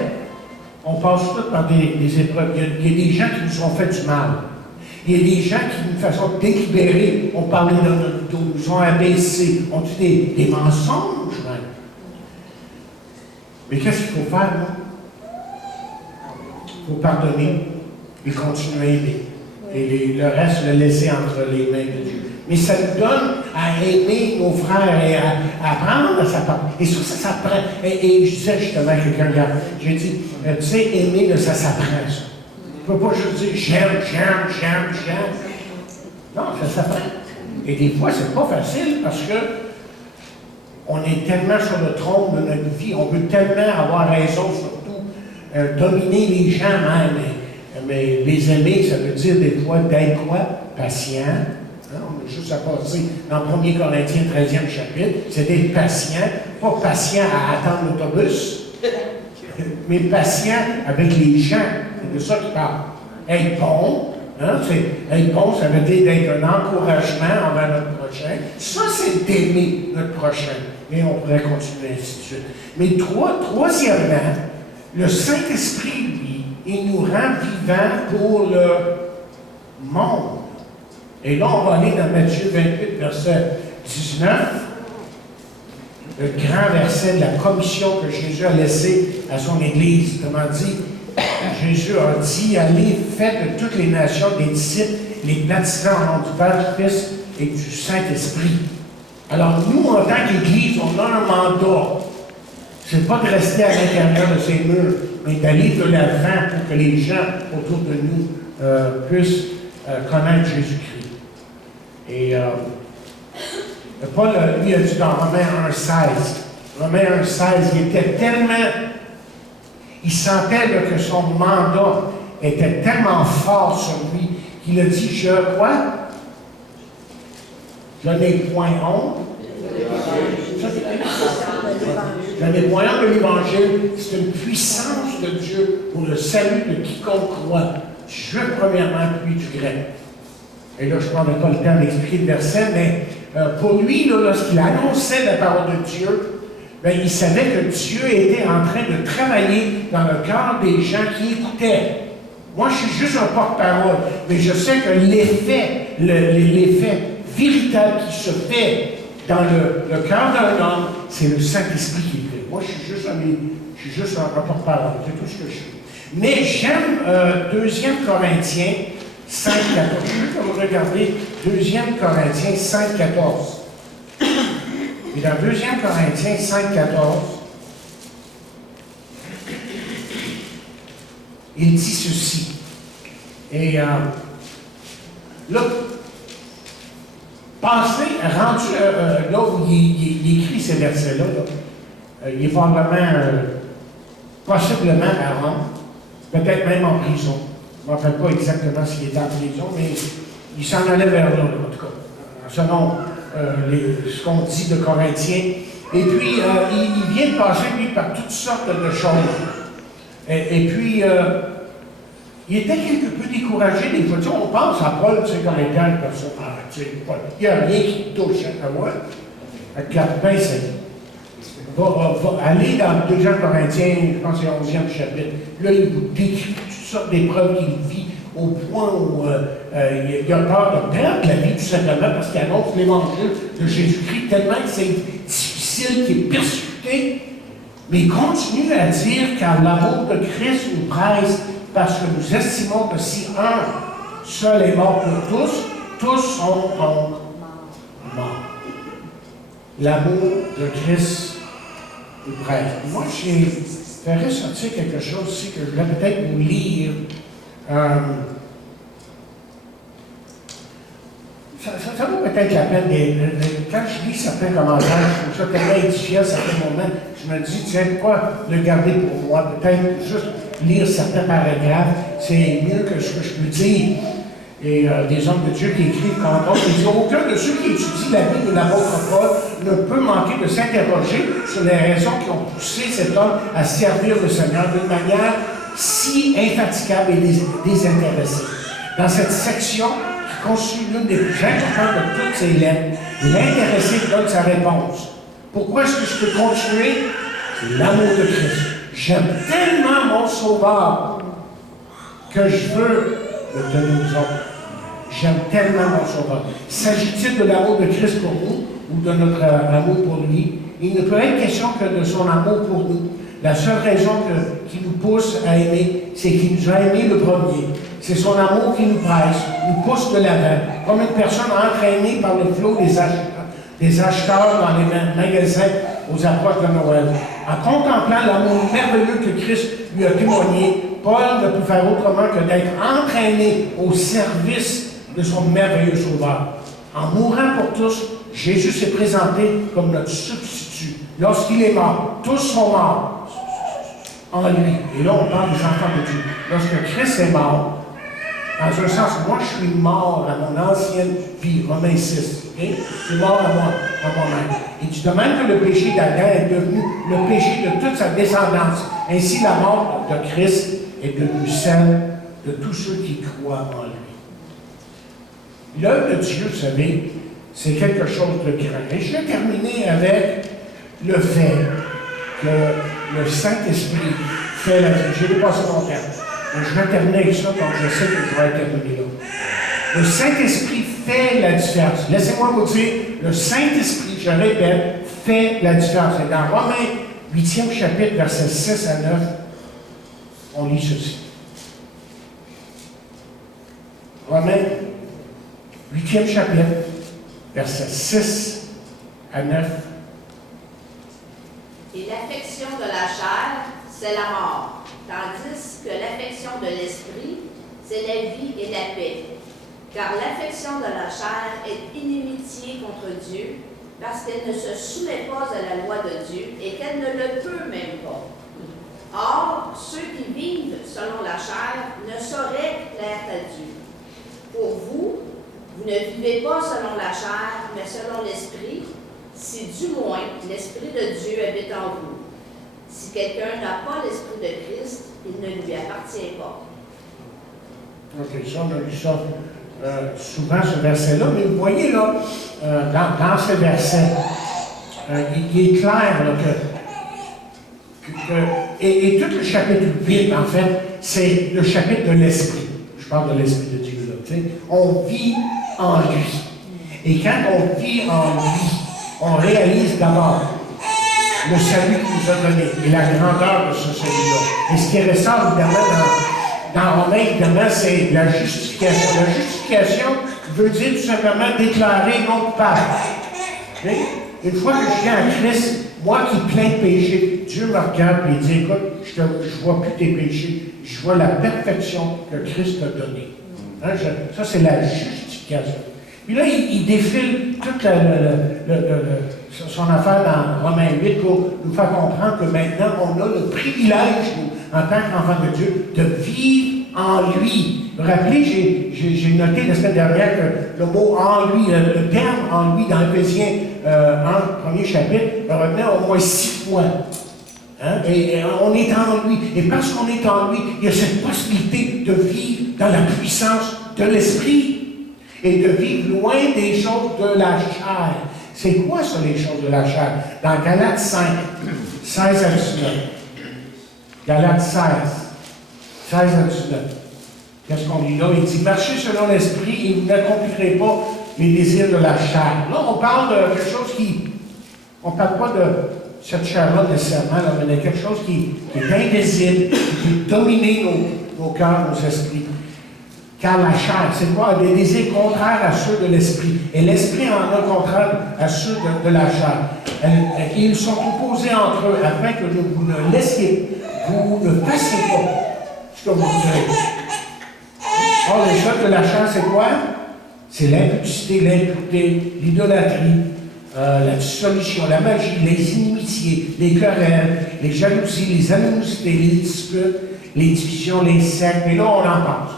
on passe tous par des épreuves. Il y a des gens qui nous ont fait du mal. Il y a des gens qui, d'une façon délibérée, ont parlé dans notre dos, nous ont abaissés, ont dit des mensonges même. Mais qu'est-ce qu'il faut faire, non? Il faut pardonner et continuer à aimer. Et le reste, le laisser entre les mains de Dieu. Mais ça nous donne à aimer nos frères et à apprendre à sa part. Et ça s'apprend. Et je disais justement à quelqu'un hier, j'ai dit, tu sais, aimer, ça s'apprend, ça. Tu ne peux pas juste dire j'aime. Non, ça s'apprend. Et des fois, c'est pas facile parce que on est tellement sur le trône de notre vie, on veut tellement avoir raison, surtout dominer les gens même. Mais les aimer, ça veut dire des fois d'être quoi? Patient. Hein? On a juste à passer dans 1 Corinthiens 13e chapitre, c'est d'être patient, pas patient à attendre l'autobus, mais patient avec les gens. C'est de ça qu'il parle. Être bon, hein? Être bon, ça veut dire d'être un encouragement envers notre prochain. Ça, c'est d'aimer notre prochain. Et on pourrait continuer ainsi de suite. Mais troisièmement, le Saint-Esprit, lui, il nous rend vivants pour le monde. Et là, on va aller dans Matthieu 28, verset 19, le grand verset de la commission que Jésus a laissée à son Église. Comment dit, Jésus a dit, allez, faites de toutes les nations des disciples, les baptisant au nom du Père, du Fils et du Saint-Esprit. Alors, nous, en tant qu'Église, on a un mandat. C'est pas de rester à l'intérieur de ces murs, mais d'aller de l'avant pour que les gens autour de nous puissent connaître Jésus-Christ. Et Paul, lui, a dit dans Romains 1,16, il était tellement, il sentait que son mandat était tellement fort sur lui, qu'il a dit, je n'ai point honte. Je n'ai point honte de l'Évangile, c'est une puissance de Dieu pour le salut de quiconque croit, juif premièrement, puis du grec. Et là, je ne prendrai pas le temps d'expliquer le verset, mais pour lui, là, lorsqu'il annonçait la parole de Dieu, bien, il savait que Dieu était en train de travailler dans le cœur des gens qui écoutaient. Moi, je suis juste un porte-parole, mais je sais que l'effet véritable qui se fait dans le cœur d'un homme, c'est le Saint-Esprit qui le fait. Moi, je suis juste un porte-parole, c'est tout ce que je suis. Mais j'aime 2 Corinthiens 5, 14. Je vais vous regarder 2 Corinthiens 5, 14. Et dans 2 Corinthiens 5, 14, il dit ceci. Et là, pensez, rendu là où il écrit ces versets-là, il est probablement, possiblement à Rome, peut-être même en prison. Je ne me rappelle pas exactement s'il était en prison, mais il s'en allait vers là, en tout cas, selon ce qu'on dit de Corinthiens. Et puis, il vient de passer, lui, par toutes sortes de choses. Et puis, il était quelque peu découragé des fois. Tu sais, on pense à Paul, tu sais, comme étant une personne. Tu sais, Paul, il n'y a rien qui touche à moi. Avec la pince, va aller dans 2 Corinthiens, je pense que c'est le 11e chapitre. Là, il vous décrit toutes sortes d'épreuves qu'il vit au point où il a peur de perdre la vie, tout simplement, parce qu'il annonce l'évangile de Jésus-Christ tellement que c'est difficile, qu'il est persécuté. Mais il continue à dire, car l'amour de Christ nous presse, parce que nous estimons que si un seul est mort pour tous sont donc morts. L'amour de Christ nous presse. Moi, j'ai fait ressortir quelque chose ici que je voulais peut-être vous lire. Ça vaut peut-être la peine quand je lis certains commentaires, je trouve ça tellement édifiant à certains moments, je me dis, tiens, pourquoi le garder pour moi? Peut-être juste lire certains paragraphes, c'est mieux que ce que je peux dire. Et des hommes de Dieu qui écrivent quand d'autres, ils disent, aucun de ceux qui étudient la vie de l'apôtre Paul ne peut manquer de s'interroger sur les raisons qui ont poussé cet homme à servir le Seigneur d'une manière si infatigable et désintéressée. Dans cette section, qui constitue l'une des plus importantes de toutes ces lettres, l'intéressé donne sa réponse. Pourquoi est-ce que je peux continuer? C'est l'amour de Christ. J'aime tellement mon Sauveur que je veux le donner aux autres. J'aime tellement mon Sauveur. S'agit-il de l'amour de Christ pour nous ou de notre amour pour lui? Il ne peut être question que de son amour pour nous. La seule raison qui nous pousse à aimer, c'est qu'il nous a aimés le premier. C'est son amour qui nous presse, nous pousse de l'avant, comme une personne entraînée par le flot des acheteurs dans les magasins aux approches de Noël. En contemplant l'amour merveilleux que Christ lui a témoigné, Paul ne peut faire autrement que d'être entraîné au service de son merveilleux Sauveur. En mourant pour tous, Jésus s'est présenté comme notre substitut. Lorsqu'il est mort, tous sont morts en lui. Et là, on parle des enfants de Dieu. Lorsque Christ est mort, dans un sens, moi, je suis mort à mon ancienne vie, Romains 6. Okay? Je suis mort à moi-même. Et du même que le péché d'Adam est devenu le péché de toute sa descendance, ainsi la mort de Christ est devenue celle de tous ceux qui croient en lui. L'œuvre de Dieu, vous savez, c'est quelque chose de grand. Et je vais terminer avec le fait que le Saint-Esprit fait la vie. J'ai dépassé mon terme. Mais je vais terminer avec ça, donc je sais que je vais terminer là. Le Saint-Esprit fait la différence. Laissez-moi vous dire, le Saint-Esprit, je répète, fait la différence. Et dans Romains 8e chapitre, versets 6 à 9, on lit ceci. Romains 8e chapitre, versets 6 à 9. Et l'affection de la chair, c'est la mort, tandis que l'affection de l'esprit, c'est la vie et la paix. Car l'affection de la chair est inimitié contre Dieu, parce qu'elle ne se soumet pas à la loi de Dieu et qu'elle ne le peut même pas. Or, ceux qui vivent selon la chair ne sauraient plaire à Dieu. Pour vous, vous ne vivez pas selon la chair, mais selon l'esprit, si du moins l'Esprit de Dieu habite en vous. Si quelqu'un n'a pas l'Esprit de Christ, il ne lui appartient pas. Ok, ça, on a lu ça souvent, ce verset-là, mais vous voyez là, dans ce verset, il est clair là, et tout le chapitre 8, en fait, c'est le chapitre de l'Esprit. Je parle de l'Esprit de Dieu, là, tu sais. On vit en lui. Et quand on vit en lui, on réalise d'abord le salut qu'il nous a donné et la grandeur de ce salut-là. Et ce qui ressort évidemment dans Romains, évidemment, c'est la justification. La justification veut dire tout simplement déclarer non coupable. Okay? Une fois que je viens à Christ, moi qui plein de péchés, Dieu me regarde et dit, écoute, je ne vois plus tes péchés, je vois la perfection que Christ t'a donnée. Hein, ça, c'est la justification. Puis là, il défile toute son affaire dans Romains 8 pour nous faire comprendre que maintenant, on a le privilège, nous, en tant qu'enfants de Dieu, de vivre en lui. Vous vous rappelez, j'ai noté la semaine dernière que le mot en lui, le terme en lui dans Éphésiens 1, premier chapitre, revenait au moins 6 fois. Hein? Et on est en lui. Et parce qu'on est en lui, il y a cette possibilité de vivre dans la puissance de l'esprit et de vivre loin des choses de la chair. C'est quoi ça, les choses de la chair? Dans Galates 5, 16 à 19. Galates 16, 16 à 19. Qu'est-ce qu'on dit là? Il dit, marchez selon l'esprit et vous n'accomplirez pas les désirs de la chair. Là, on parle de quelque chose qui... On ne parle pas de cette chair-là nécessairement, là, mais de quelque chose qui est indisible, qui peut dominer nos cœurs, nos esprits. Car la chair, c'est quoi? Des désirs contraires à ceux de l'esprit. Et l'esprit en a contraire à ceux de la chair. Ils sont opposés entre eux afin que vous ne laissiez, vous ne fassiez pas ce que vous voudrez. Or, les œuvres de la chair, c'est quoi? C'est l'impudicité, l'impureté, l'idolâtrie, la dissolution, la magie, les inimitiés, les querelles, les jalousies, les animosités, les disputes, les divisions, les sectes. Et là, on en parle.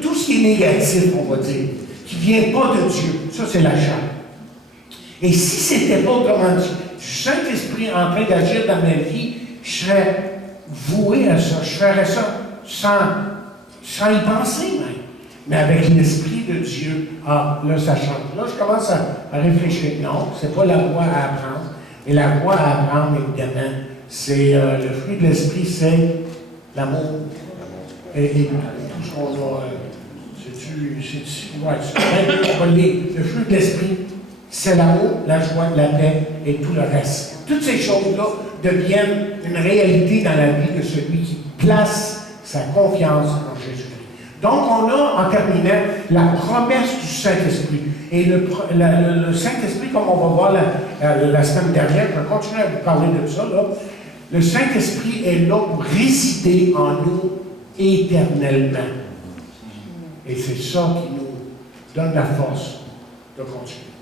Tout ce qui est négatif, on va dire, qui ne vient pas de Dieu, ça, c'est la chair. Et si c'était pas, autrement dit, du Saint-Esprit en train d'agir dans ma vie, je serais voué à ça. Je ferais ça sans y penser même. Mais avec l'Esprit de Dieu, là, ça change. Là, je commence à réfléchir. Non, c'est pas la voie à apprendre. Et la voie à apprendre, évidemment, c'est le fruit de l'Esprit, c'est l'amour. Et tout ce qu'on a. Ouais, on va le lire. Le fruit de l'Esprit, c'est l'amour, la joie, la paix et tout le reste. Toutes ces choses-là deviennent une réalité dans la vie de celui qui place sa confiance en Jésus-Christ. Donc, on a, en terminant, la promesse du Saint-Esprit. Et le Saint-Esprit, comme on va voir la semaine dernière, je vais continuer à vous parler de ça, là. Le Saint-Esprit est là pour résider en nous éternellement. Et c'est ça qui nous donne la force de continuer.